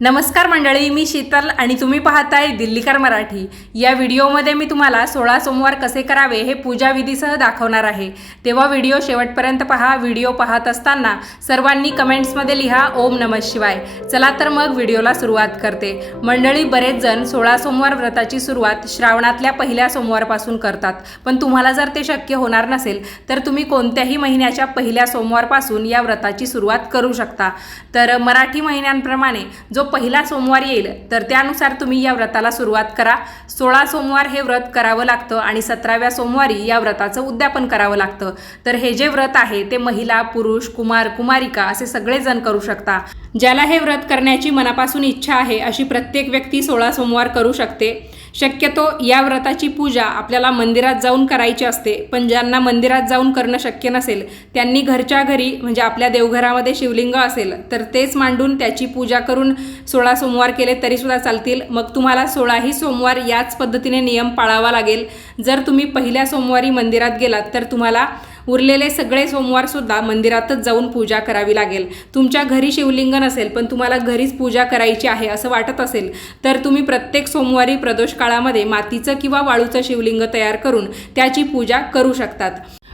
नमस्कार मंडळी, मी शीतल आणि तुम्ही पाहताय दिल्लीकर मराठी। या व्हिडिओमध्ये मी तुम्हाला 16 सोमवार कसे करावे हे पूजा विधीसह दाखवणार आहे। तेव्हा व्हिडिओ शेवटपर्यंत पहा। व्हिडिओ पाहत असताना सर्वांनी कमेंट्समध्ये लिहा ओम नमः शिवाय। चला तर मग व्हिडिओला सुरुवात करते। मंडळी, बरेच जण 16 सोमवार व्रताची सुरुवात श्रावणातल्या पहिल्या सोमवारपासून करतात, पण तुम्हाला जर ते शक्य होणार नसेल तर तुम्ही कोणत्याही महिन्याच्या पहिल्या सोमवारपासून या व्रताची सुरुवात करू शकता। तर मराठी महिन्यांप्रमाणे जो पहिला सोमवार येईल तर त्यानुसार तुम्ही या व्रताला सुरुवात करा। 16 सोमवार हे व्रत करावं लागतं आणि 17व्या सोमवारी या व्रताचं उद्यापन करावं लागतं। तर हे जे व्रत आहे ते महिला, पुरुष, कुमार, कुमारिका असे सगळे जण करू शकता। ज्याला हे व्रत करण्याची मनापासून इच्छा आहे अशी प्रत्येक व्यक्ती 16 सोमवार करू शकते। शक्यतो या व्रताची पूजा आपल्याला मंदिरात जाऊन करायची असते, पण ज्यांना मंदिरात जाऊन करणं शक्य नसेल त्यांनी घरच्या घरी म्हणजे आपल्या देवघरामध्ये शिवलिंग असेल तर तेच मांडून त्याची पूजा करून 16 सोमवार केले तरी सुद्धा चालतील। मग तुम्हाला 16ही सोमवार याच पद्धतीने नियम पाळावा लागेल। जर तुम्ही पहिल्या सोमवारी मंदिरात गेलात तर तुम्हाला उरलेले सगळे सोमवार सुद्धा मंदिरातच जाऊन पूजा करावी लागेल। तुमच्या घरी शिवलिंग नसेल पण तुम्हाला घरीच पूजा करायची आहे असं वाटत असेल तर तुम्ही प्रत्येक सोमवारी प्रदोष काळामध्ये मातीचं किंवा वाळूचं शिवलिंग तयार करून त्याची पूजा करू शकतात।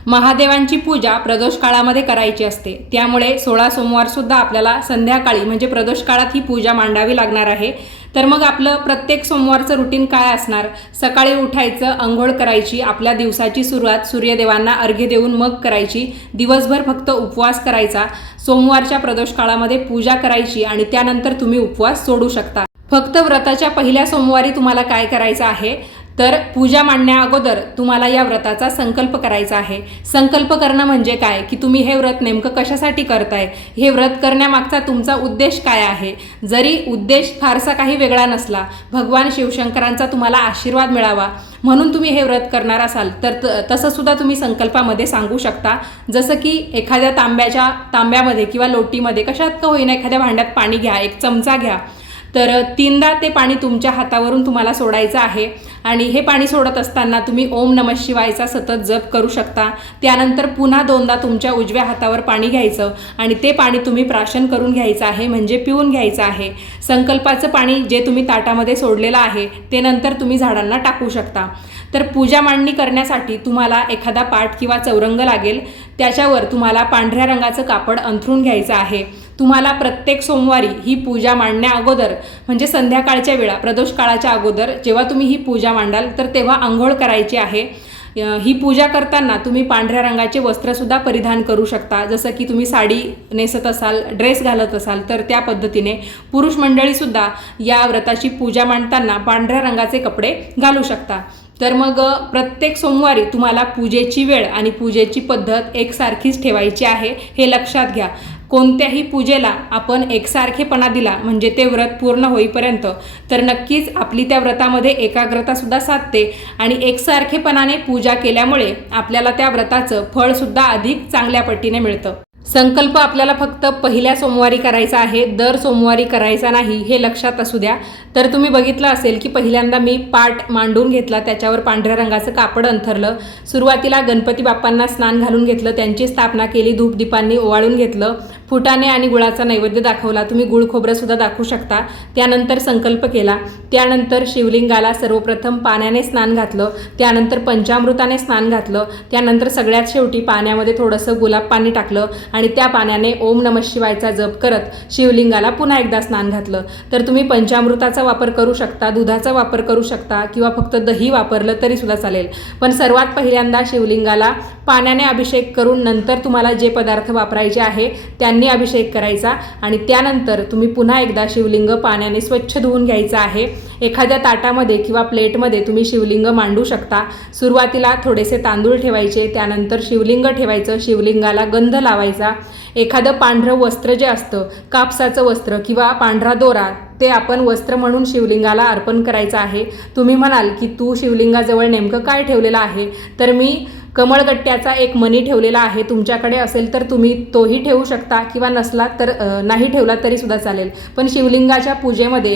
महादेवांची पूजा प्रदोष काळामध्ये करायची असते, त्यामुळे 16 सोमवार सुद्धा आपल्याला संध्याकाळी म्हणजे प्रदोष काळात ही पूजा मांडावी लागणार आहे। तर मग आपलं प्रत्येक सोमवारचं रुटीन काय असणार? सकाळी उठायचं, अंघोळ करायची, आपल्या दिवसाची सुरुवात सूर्यदेवांना अर्घ्य देऊन मग करायची, दिवसभर फक्त उपवास करायचा, सोमवारच्या प्रदोष काळामध्ये पूजा करायची आणि त्यानंतर तुम्ही उपवास सोडू शकता। फक्त व्रताच्या पहिल्या सोमवारी तुम्हाला काय करायचं आहे तर पूजा मांडण्या अगोदर तुम्हाला या व्रताचा संकल्प करायचा आहे। संकल्प करणं म्हणजे काय की तुम्ही हे व्रत नेमकं कशासाठी करताय, हे व्रत करण्यामागचा तुमचा उद्देश काय आहे। जरी उद्देश फारसा काही वेगळा नसला, भगवान शिवशंकरांचा तुम्हाला आशीर्वाद मिळावा म्हणून तुम्ही हे व्रत करणार असाल तर तसं सुद्धा तुम्ही संकल्पामध्ये सांगू शकता। जसं की एखाद्या तांब्यामध्ये किंवा लोटीमध्ये कशात का होईना एखाद्या भांड्यात पाणी घ्या, एक चमचा घ्या, तर 3दा ते पाणी तुमच्या हातावरून तुम्हाला सोडायचं आहे आणि हे पाणी सोडत असताना तुम्ही ओम नमः शिवायचा सतत जप करू शकता। त्यानंतर पुन्हा 2दा तुमच्या उजव्या हातावर पाणी घ्यायचं आणि ते पाणी तुम्ही प्राशन करून घ्यायचं आहे म्हणजे पिऊन घ्यायचं आहे। संकल्पाचं पाणी जे तुम्ही ताटामध्ये सोडलेलं आहे ते नंतर तुम्ही झाडांना टाकू शकता। तर पूजा मांडणी करण्यासाठी तुम्हाला एखादा पाट किंवा चौरंग लागेल, त्याच्यावर तुम्हाला पांढऱ्या रंगाचं कापड अंथरून घ्यायचं आहे। तुम्हाला प्रत्येक सोमवारी ही पूजा मांडण्या अगोदर म्हणजे संध्याकाळच्या वेळा प्रदोष काळाच्या अगोदर जेव्हा तुम्ही ही पूजा मांडाल तर तेव्हा आंघोळ करायची आहे। ही पूजा करताना तुम्ही पांढऱ्या रंगाचे वस्त्रसुद्धा परिधान करू शकता, जसं की तुम्ही साडी नेसत असाल, ड्रेस घालत असाल तर त्या पद्धतीने पुरुष मंडळीसुद्धा या व्रताची पूजा मांडताना पांढऱ्या रंगाचे कपडे घालू शकता। तर मग प्रत्येक सोमवारी तुम्हाला पूजेची वेळ आणि पूजेची पद्धत एकसारखीच ठेवायची आहे, हे लक्षात घ्या। कोणत्याही पूजेला आपण एकसारखेपणा दिला म्हणजे ते व्रत पूर्ण होईपर्यंत तर नक्कीच आपली त्या व्रतामध्ये एकाग्रतासुद्धा साधते आणि एकसारखेपणाने पूजा केल्यामुळे आपल्याला त्या व्रताचं फळसुद्धा अधिक चांगल्या पटीने मिळतं। संकल्प आपल्याला फक्त पहिल्या सोमवारी करायचा आहे, दर सोमवारी करायचा नाही, हे लक्षात असू द्या। तर तुम्ही बघितलं असेल की पहिल्यांदा मी पाट मांडून घेतला, त्याच्यावर पांढऱ्या रंगाचं कापड अंथरलं, सुरुवातीला गणपती बाप्पांना स्नान घालून घेतलं, त्यांची स्थापना केली, धूपदीपांनी ओवाळून घेतलं, फुटाणे आणि गुळाचा नैवेद्य दाखवला, तुम्ही गुळ खोबरंसुद्धा दाखवू शकता। त्यानंतर संकल्प केला, त्यानंतर शिवलिंगाला सर्वप्रथम पाण्याने स्नान घातलं, त्यानंतर पंचामृताने स्नान घातलं, त्यानंतर सगळ्यात शेवटी पाण्यामध्ये थोडंसं गुलाब पाणी टाकलं आणि त्या पाण्याने ओम नमः शिवायचा जप करत शिवलिंगाला पुन्हा एकदा स्नान घातलं। तर तुम्ही पंचामृताचा वापर करू शकता, दुधाचा वापर करू शकता किंवा फक्त दही वापरलं तरी सुद्धा चालेल, पण सर्वात पहिल्यांदा शिवलिंगाला पाण्याने अभिषेक करून नंतर तुम्हाला जे पदार्थ वापरायचे आहे त्यांनी अभिषेक करायचा आणि त्यानंतर तुम्ही पुन्हा एकदा शिवलिंग पाण्याने स्वच्छ धुवून घ्यायचं आहे। एखाद्या ताटामध्ये किंवा प्लेटमध्ये तुम्ही शिवलिंग मांडू शकता। सुरुवातीला थोडेसे तांदूळ ठेवायचे, त्यानंतर शिवलिंग ठेवायचं, शिवलिंगाला गंध लावायचा, एखादं पांढरं वस्त्र जे असतं, कापसाचं वस्त्र किंवा पांढरा दोरा, ते आपण वस्त्र म्हणून शिवलिंगाला अर्पण करायचं आहे। तुम्ही म्हणाल की तू शिवलिंगाजवळ नेमकं काय ठेवलेलं आहे, तर मी कमळगट्ट्याचा एक मणी ठेवलेला आहे, तुमच्याकडे असेल तर तुम्ही तोही ठेवू शकता किंवा नसला तर नाही ठेवला तरी सुद्धा चालेल. पण शिवलिंगाच्या पूजेमध्ये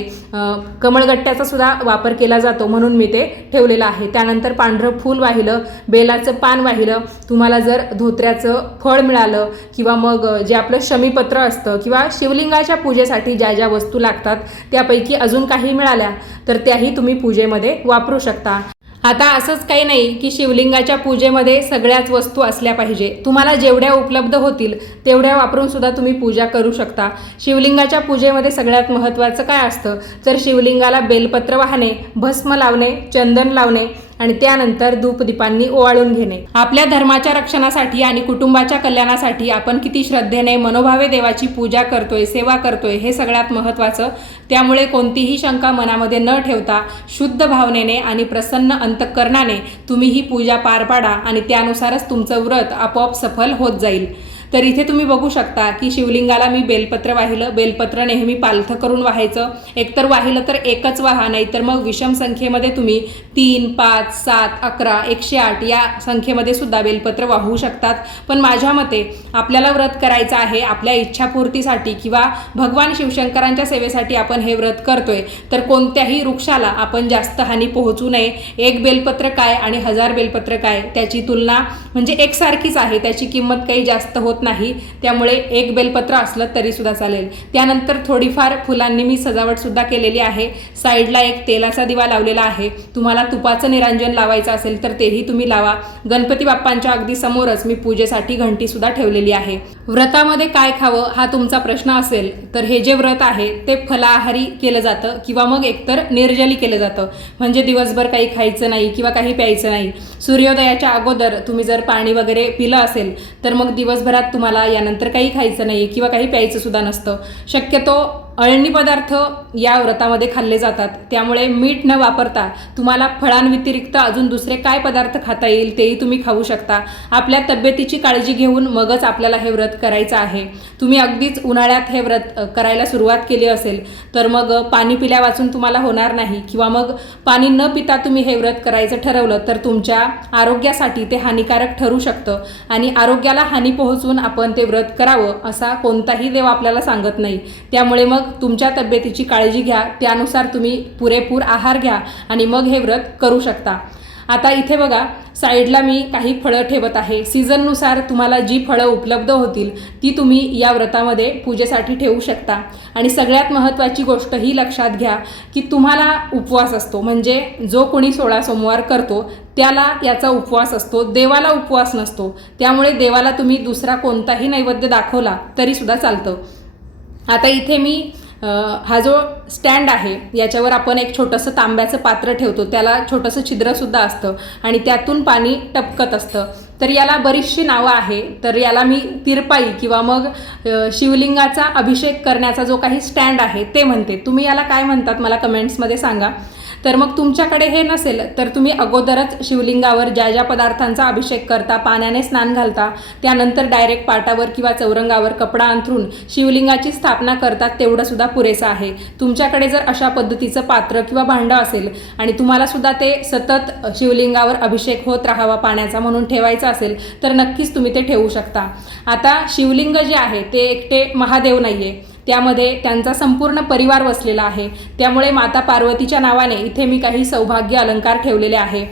कमळगट्ट्याचा सुद्धा वापर केला जातो म्हणून मी ते ठेवलेलं आहे. त्यानंतर पांढरं फूल वाहिलं, बेलाचं पान वाहिलं. तुम्हाला जर धोत्र्याचं फळ मिळालं किंवा मग जे आपलं शमीपत्र असतं किंवा शिवलिंगाच्या पूजेसाठी ज्या ज्या वस्तू लागतात त्यापैकी अजून काही मिळाल्या तर त्याही तुम्ही पूजेमध्ये वापरू शकता. आता असंच काही नाही की शिवलिंगाच्या पूजेमध्ये सगळ्याच वस्तू असल्या पाहिजे. तुम्हाला जेवढ्या उपलब्ध होतील तेवढ्या वापरून सुद्धा तुम्ही पूजा करू शकता. शिवलिंगाच्या पूजेमध्ये सगळ्यात महत्त्वाचं काय असतं तर शिवलिंगाला बेलपत्र वाहणे, भस्म लावणे, चंदन लावणे आणि त्यानंतर धूपदीपांनी ओवाळून घेणे. आपल्या धर्माच्या रक्षणासाठी आणि कुटुंबाच्या कल्याणासाठी आपण किती श्रद्धेने मनोभावे देवाची पूजा करतोय, सेवा करतोय हे सगळ्यात महत्त्वाचं. त्यामुळे कोणतीही शंका मनामध्ये न ठेवता शुद्ध भावनेने आणि प्रसन्न अंतःकरणाने तुम्ही ही पूजा पार पाडा आणि त्यानुसारच तुमचं व्रत आपोआप सफल होत जाईल. तर इथे तुम्ही बघू शकता की शिवलिंगाला मी बेलपत्र वाहिलं. बेलपत्र नेहमी पालथं करून वाहायचं. एकतर वाहिलं तर एकच वाहा, नाही तर मग विषम संख्येमध्ये तुम्ही 3, 5, 7, 11, 108 या संख्येमध्ये सुद्धा बेलपत्र वाहू शकतात. पण माझ्या मते आपल्याला व्रत करायचं आहे आपल्या इच्छापूर्तीसाठी किंवा भगवान शिवशंकरांच्या सेवेसाठी आपण हे व्रत करतोय, तर कोणत्याही वृक्षाला आपण जास्त हानी पोहोचू नये. एक बेलपत्र काय आणि 1000 बेलपत्र काय त्याची तुलना म्हणजे एकसारखीच आहे, त्याची किंमत काही जास्त होत नाही. त्यामुळे एक बेलपत्र असलं तरी सुद्धा चालेल. त्यानंतर थोडीफार फुलांनी मी सजावट सुद्धा केलेली आहे. साईडला एक तेलाचा दिवा लावलेला आहे. तुम्हाला तुपाचं निरांजन लावायचं असेल तर तेही तुम्ही लावा. गणपती बाप्पांच्या अगदी समोरच मी पूजेसाठी घंटी सुद्धा ठेवलेली आहे. व्रतामध्ये काय खावं हा तुमचा प्रश्न असेल तर हे जे व्रत आहे ते फलाहारी केलं जातं किंवा मग एकतर निर्जली केलं जातं. म्हणजे दिवसभर काही खायचं नाही किंवा काही प्यायचं नाही. सूर्योदयाच्या अगोदर तुम्ही जर पाणी वगैरे पिलं असेल तर मग दिवसभरात तुम्हाला यानंतर काही खायचं नाही किंवा काही प्यायचं सुद्धा नसतं. शक्यतो अळणी पदार्थ या व्रतामध्ये खाल्ले जातात. त्यामुळे मीठ न वापरता तुम्हाला फळांव्यतिरिक्त अजून दुसरे काय पदार्थ खाता येईल तेही तुम्ही खाऊ शकता. आपल्या तब्येतीची काळजी घेऊन मगच आपल्याला हे व्रत करायचं आहे. तुम्ही अगदीच उन्हाळ्यात हे व्रत करायला सुरुवात केली असेल तर मग पाणी पिल्या वाचून तुम्हाला होणार नाही किंवा मग पाणी न पिता तुम्ही हे व्रत करायचं ठरवलं तर तुमच्या आरोग्यासाठी ते हानिकारक ठरू शकतं आणि आरोग्याला हानी पोहोचून आपण ते व्रत करावं असा कोणताही देव आपल्याला सांगत नाही. त्यामुळे मग तुमच्या तब्येतीची काळजी घ्या, त्यानुसार तुम्ही पुरेपूर आहार घ्या आणि मग हे व्रत करू शकता. आता इथे बघा साईडला मी काही फळं ठेवत आहे. सीझननुसार तुम्हाला जी फळं उपलब्ध होतील ती तुम्ही या व्रतामध्ये पूजेसाठी ठेवू शकता. आणि सगळ्यात महत्त्वाची गोष्ट ही लक्षात घ्या की तुम्हाला उपवास असतो, म्हणजे जो कोणी 16 सोमवार करतो त्याला याचा उपवास असतो, देवाला उपवास नसतो. त्यामुळे देवाला तुम्ही दुसरा कोणताही नैवेद्य दाखवला तरी सुद्धा चालतं. आता इथे मी हा जो स्टँड आहे याच्यावर आपण एक छोटंसं तांब्याचं पात्र ठेवतो. त्याला छोटंसं छिद्रसुद्धा असतं आणि त्यातून पाणी टपकत असतं. तर याला बरीचशी नावं आहे. तर याला मी तिरपाई किंवा मग शिवलिंगाचा अभिषेक करण्याचा जो काही स्टँड आहे ते म्हणते. तुम्ही याला काय म्हणतात मला कमेंट्समध्ये सांगा. तर मग तुमच्याकडे हे नसेल तर तुम्ही अगोदरच शिवलिंगावर ज्या ज्या पदार्थांचा अभिषेक करता, पाण्याने स्नान घालता, त्यानंतर डायरेक्ट पाटावर किंवा चौरंगावर कपडा अंथरून शिवलिंगाची स्थापना करतात, तेवढं सुद्धा पुरेसं आहे. तुमच्याकडे जर अशा पद्धतीचं पात्र किंवा भांडं असेल आणि तुम्हाला सुद्धा ते सतत शिवलिंगावर अभिषेक होत राहावा पाण्याचा म्हणून ठेवायचा असेल तर नक्कीच तुम्ही ते ठेवू शकता. आता शिवलिंग जे आहे ते एकटे महादेव नाही आहे, त्यामध्ये त्यांचा संपूर्ण परिवार वसलेला आहे. त्यामुळे माता पार्वतीच्या नावाने इथे मी काही सौभाग्य अलंकार ठेवलेले आहे.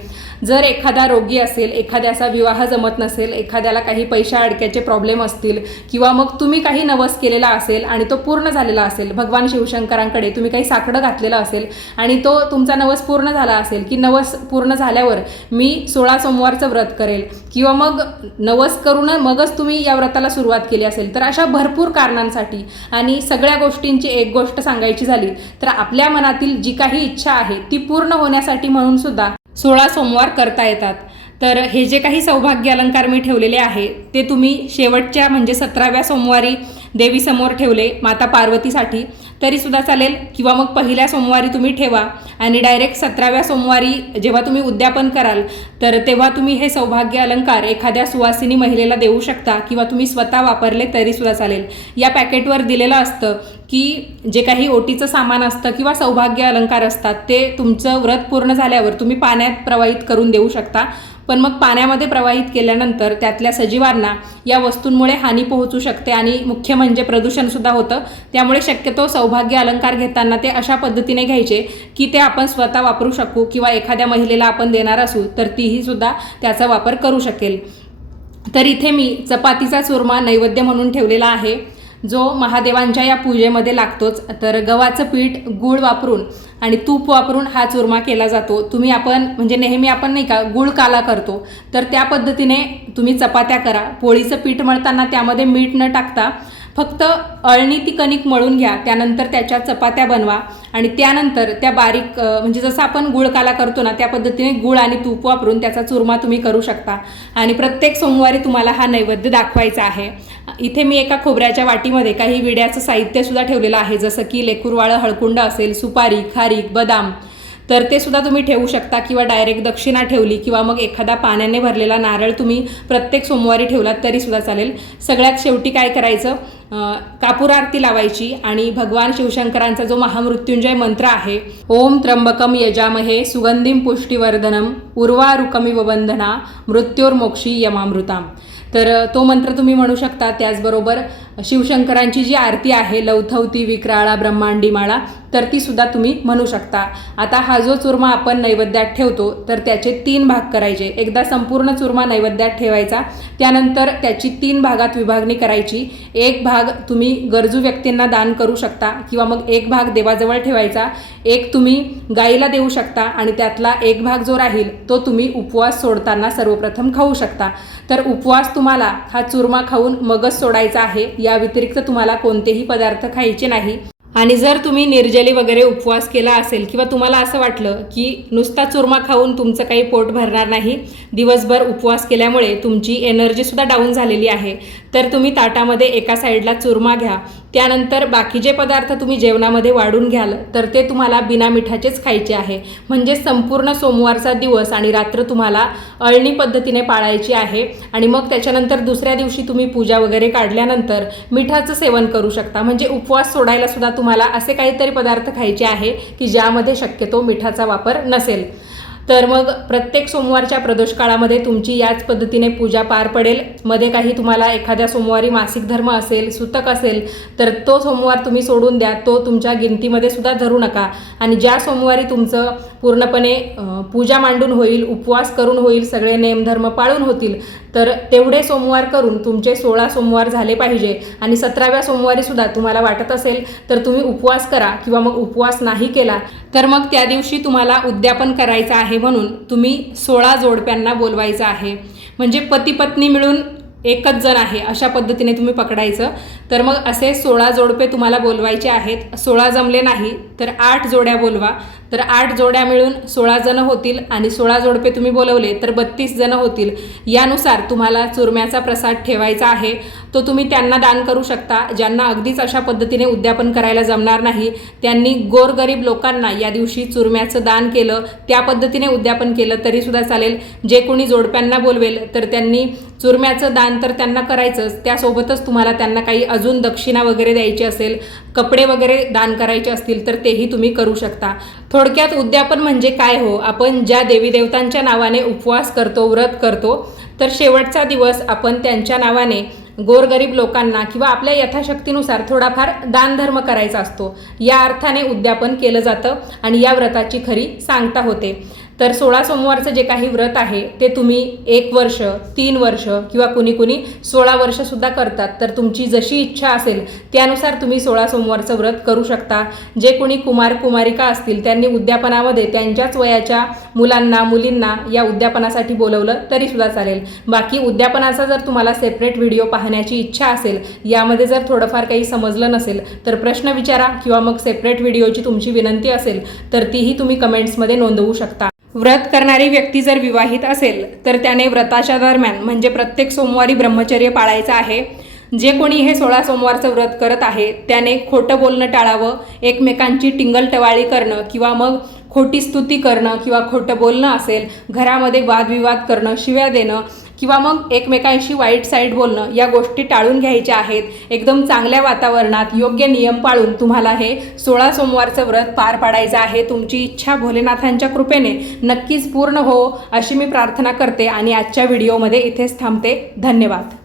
जर एखादा रोगी असेल, एखाद्याचा विवाह जमत नसेल, एखाद्याला काही पैशा अडक्याचे प्रॉब्लेम असतील किंवा मग तुम्ही काही नवस केलेला असेल आणि तो पूर्ण झालेला असेल, भगवान शिवशंकरांकडे तुम्ही काही साकडं घातलेलं असेल आणि तो तुमचा नवस पूर्ण झाला असेल की नवस पूर्ण झाल्यावर मी 16 सोमवारचं व्रत करेल किंवा मग नवस करून मगच तुम्ही या व्रताला सुरुवात केली असेल, तर अशा भरपूर कारणांसाठी आणि सगळ्या गोष्टींची एक गोष्ट सांगायची झाली तर आपल्या मनातील जी काही इच्छा आहे ती पूर्ण होण्यासाठी म्हणून सुद्धा 16 सोमवार करता येतात. तर हे जे काही सौभाग्य अलंकार मी ठेवलेले आहे ते तुम्ही शेवटच्या म्हणजे 17व्या सोमवारी देवीसमोर ठेवले माता पार्वतीसाठी तरीसुद्धा चालेल किंवा मग पहिल्या सोमवारी तुम्ही ठेवा आणि डायरेक्ट 17व्या सोमवारी जेव्हा तुम्ही उद्यापन कराल तर तेव्हा तुम्ही हे सौभाग्य अलंकार एखाद्या सुवासिनी महिलेला देऊ शकता किंवा तुम्ही स्वतः वापरले तरीसुद्धा चालेल. या पॅकेटवर दिलेलं असतं की जे काही ओटीचं सामान असतं किंवा सौभाग्य अलंकार असतात ते तुमचं व्रत पूर्ण झाल्यावर तुम्ही पाण्यात प्रवाहित करून देऊ शकता. पण मग पाण्यामध्ये प्रवाहित केल्यानंतर त्यातल्या सजीवांना या वस्तूंमुळे हानी पोहोचू शकते आणि मुख्य म्हणजे प्रदूषणसुद्धा होतं. त्यामुळे शक्यतो सौभाग्य अलंकार घेताना ते अशा पद्धतीने घ्यायचे की ते आपण स्वतः वापरू शकू किंवा एखाद्या महिलेला आपण देणार असू तर तीही सुद्धा त्याचा वापर करू शकेल. तर इथे मी चपातीचा चुरमा नैवेद्य म्हणून ठेवलेला आहे, जो महादेवांच्या या पूजेमध्ये लागतोच. तर गव्हाचं पीठ, गूळ वापरून आणि तूप वापरून हा चुरमा केला जातो. आपण म्हणजे नेहमी आपण नाही का गूळ काला करतो, तर त्या पद्धतीने तुम्ही चपात्या करा. पोळीचं पीठ मळताना त्यामध्ये मीठ न टाकता फक्त अळणी ती कणिक मळून घ्या, त्यानंतर त्याच्या चपात्या बनवा आणि त्यानंतर त्या बारीक म्हणजे जसं आपण गुळ काला करतो ना त्या पद्धतीने गूळ आणि तूप वापरून त्याचा चुरमा तुम्ही करू शकता. आणि प्रत्येक सोमवारी तुम्हाला हा नैवेद्य दाखवायचा आहे. इथे मी एका खोबऱ्याच्या वाटीमध्ये काही विड्याचं साहित्यसुद्धा ठेवलेलं आहे, जसं की लेकुरवाळं हळकुंड असेल, सुपारी, खारीक, बदाम, तर ते सुद्धा तुम्ही ठेवू शकता किंवा डायरेक्ट दक्षिणा ठेवली किंवा मग एखादा पाण्याने भरलेला नारळ तुम्ही प्रत्येक सोमवारी ठेवलात तरीसुद्धा चालेल. सगळ्यात शेवटी काय करायचं, कापूर आरती लावायची आणि भगवान शिवशंकरांचा जो महामृत्युंजय मंत्र आहे, ओम त्र्यंबकम यजामहे सुगंधिम पुष्टिवर्धनम उर्वारुकमिव बंधना मृत्योर्मोक्षी यमामृताम, तर तो मंत्र तुम्ही म्हणू शकता. त्याचबरोबर शिवशंकरांची जी आरती आहे, लवथवती विक्राळा ब्रह्मांडी माळा, तर ती सुद्धा तुम्ही म्हणू शकता. आता हा जो चुरमा आपण नैवेद्यात ठेवतो तर त्याचे 3 भाग करायचे. एकदा संपूर्ण चुरमा नैवेद्यात ठेवायचा, त्यानंतर त्याची 3 भागात विभागणी करायची. एक भाग तुम्ही गरजू व्यक्तींना दान करू शकता किंवा मग एक भाग देवाजवळ ठेवायचा, एक तुम्ही गाईला देऊ शकता आणि त्यातला एक भाग जो राहील तो तुम्ही उपवास सोडताना सर्वप्रथम खाऊ शकता. तर उपवास तुम्हाला हा चुरमा खाऊन मगच सोडायचा आहे, या व्यतिरिक्त तुम्हाला कोणतेही पदार्थ खायचे नाही. आणि जर तुम्ही निर्जली वगैरे उपवास केला असेल किंवा तुम्हाला असं वाटलं की नुसता चुरमा खाऊन तुमचं काही पोट भरणार नाही, दिवसभर उपवास केल्यामुळे तुमची एनर्जीसुद्धा डाऊन झालेली आहे, तर तुम्ही ताटामध्ये एका साईडला चुरमा घ्या, त्यानंतर बाकी जे पदार्थ तुम्ही जेवणामध्ये वाढून घ्याल तर ते तुम्हाला बिना मिठाचेच खायचे आहे. म्हणजे संपूर्ण सोमवारचा दिवस आणि रात्र तुम्हाला अळणी पद्धतीने पाळायची आहे आणि मग त्याच्यानंतर दुसऱ्या दिवशी तुम्ही पूजा वगैरे काढल्यानंतर मिठाचं सेवन करू शकता. म्हणजे उपवास सोडायला सुद्धा तुम्हाला असे काहीतरी पदार्थ खायचे आहे की ज्यामध्ये शक्यतो मिठाचा वापर नसेल. तर मग प्रत्येक सोमवारच्या प्रदोष काळामध्ये तुमची याच पद्धतीने पूजा पार पडेल. मध्ये काही तुम्हाला एखाद्या सोमवारी मासिक धर्म असेल, सुतक असेल तर तो सोमवार तुम्ही सोडून द्या, तो तुमच्या गिनतीमध्ये सुद्धा धरू नका. आणि ज्या सोमवारी तुमचं पूर्णपणे पूजा मांडून होईल, उपवास करून होईल, सगळे नेमधर्म पाळून होतील, तर तेवढे सोमवार करून तुमचे 16 सोमवार झाले पाहिजे. आणि 17व्या सोमवारी सुद्धा तुम्हाला वाटत असेल तर तुम्ही उपवास करा किंवा मग उपवास नाही केला तर मग त्या दिवशी तुम्हाला उद्यापन करायचं आहे, म्हणून तुम्ही 16 जोडप्यांना बोलवायचं आहे. म्हणजे पती पत्नी मिळून एकच जण आहे अशा पद्धतीने तुम्ही पकडायचं. तर मग असे 16 जोडपे तुम्हाला बोलवायचे आहेत. 16 जमले नाही तर 8 जोड्या बोलवा, तर 8 जोड्या मिळून 16 जण होतील आणि 16 जोडपे तुम्ही बोलवले तर 32 जण होतील. यानुसार तुम्हाला चुरम्याचा प्रसाद ठेवायचा आहे, तो तुम्ही त्यांना दान करू शकता. ज्यांना अगदीच अशा पद्धतीने उद्यापन करायला जमणार नाही त्यांनी गोरगरीब लोकांना या दिवशी चुरम्याचं दान केलं, त्या पद्धतीने उद्यापन केलं तरीसुद्धा चालेल. जे कोणी जोडप्यांना बोलवेल तर त्यांनी चुरम्याचं दान तर त्यांना करायचंच, त्यासोबतच तुम्हाला त्यांना काही अजून दक्षिणा वगैरे द्यायची असेल, कपडे वगैरे दान करायचे असतील तर तेही तुम्ही करू शकता. थोडक्यात उद्यापन म्हणजे काय हो, आपण ज्या देवी देवतांच्या नावाने उपवास करतो, व्रत करतो, तर शेवटचा दिवस आपण त्यांच्या नावाने गोरगरीब लोकांना किंवा आपल्या यथाशक्तीनुसार थोडाफार दानधर्म करायचा असतो. या अर्थाने उद्यापन केलं जातं आणि या व्रताची खरी सांगता होते. तर 16 सोमवारचं जे काही व्रत आहे ते तुम्ही 1 वर्ष, 3 वर्ष किंवा कुणी 16 वर्षसुद्धा करतात. तर तुमची जशी इच्छा असेल त्यानुसार तुम्ही 16 सोमवारचं व्रत करू शकता. जे कोणी कुमार कुमारिका असतील त्यांनी उद्यापनामध्ये त्यांच्याच वयाच्या मुलांना मुलींना या उद्यापनासाठी बोलवलं तरीसुद्धा चालेल. बाकी उद्यापनाचा जर तुम्हाला सेपरेट व्हिडिओ पाहण्याची इच्छा असेल, यामध्ये जर थोडंफार काही समजलं नसेल तर प्रश्न विचारा किंवा मग सेपरेट व्हिडिओची तुमची विनंती असेल तर तीही तुम्ही कमेंट्समध्ये नोंदवू शकता. व्रत करणारी व्यक्ती जर विवाहित असेल तर त्याने व्रताच्या दरम्यान म्हणजे प्रत्येक सोमवारी ब्रह्मचर्य पाळायचं आहे. जे कोणी हे 16 सोमवारचं व्रत करत आहे त्याने खोटं बोलणं टाळावं, एकमेकांची टिंगलटवाळी करणं किंवा मग खोटी स्तुती करणं किंवा खोटं बोलणं असेल, घरामध्ये वादविवाद करणं, शिव्या देणं किंवा मग एकमेकांशी वाईट साईड बोलणं या गोष्टी टाळून घ्यायच्या आहेत. एकदम चांगल्या वातावरणात योग्य नियम पाळून तुम्हाला हे 16 सोमवारचं व्रत पार पाडायचं आहे. तुमची इच्छा भोलेनाथांच्या कृपेने नक्कीच पूर्ण हो अशी मी प्रार्थना करते आणि आजच्या व्हिडिओमध्ये इथेच थांबते. धन्यवाद.